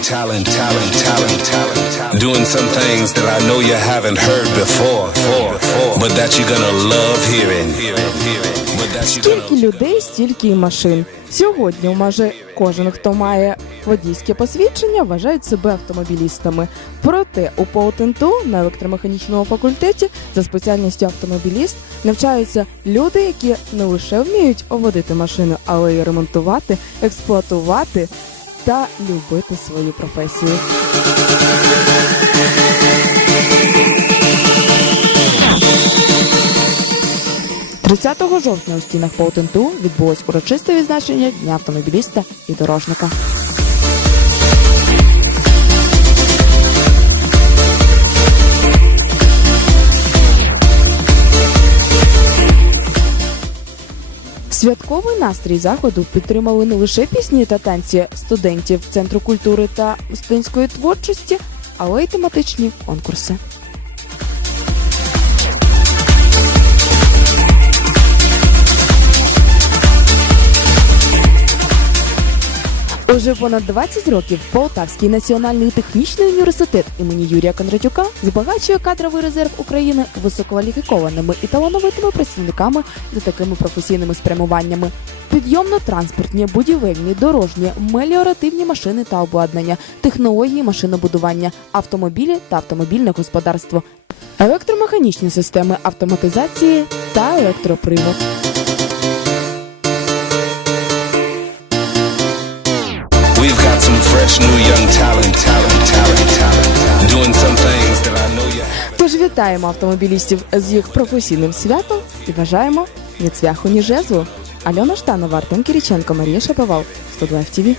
talent, talent, talent, talent, talent. Doing some things that I know you haven't heard before, but that you're gonna love hearing. Скільки людей, стільки і машин. Сьогодні майже кожен, хто має водійське посвідчення, вважають себе автомобілістами. Проте у Полтенту на електромеханічному факультеті за спеціальністю автомобіліст навчаються люди, які не лише вміють оводити машину, але й ремонтувати, експлуатувати та любити свою професію. – 30 жовтня у стінах Паутенту відбулось урочисте відзначення Дня автомобіліста і дорожника. Святковий настрій заходу підтримали не лише пісні та танці студентів Центру культури та студентської творчості, але й тематичні конкурси. Уже понад 20 років Полтавський національний технічний університет імені Юрія Кондратюка збагачує кадровий резерв України висококваліфікованими і талановитими працівниками за такими професійними спрямуваннями: підйомно-транспортні, будівельні, дорожні, меліоративні машини та обладнання, технології машинобудування, автомобілі та автомобільне господарство, електромеханічні системи автоматизації та електропривод. Fresh new young talent, talent, talent, talent. Doing some things that I know you. Тож вітаємо автомобілістів з їх професійним святом і бажаємо ні цвяху, ні жезлу. Альона Штанова, Артем Кіріченко, Марія Шаповал, 102 ТВ.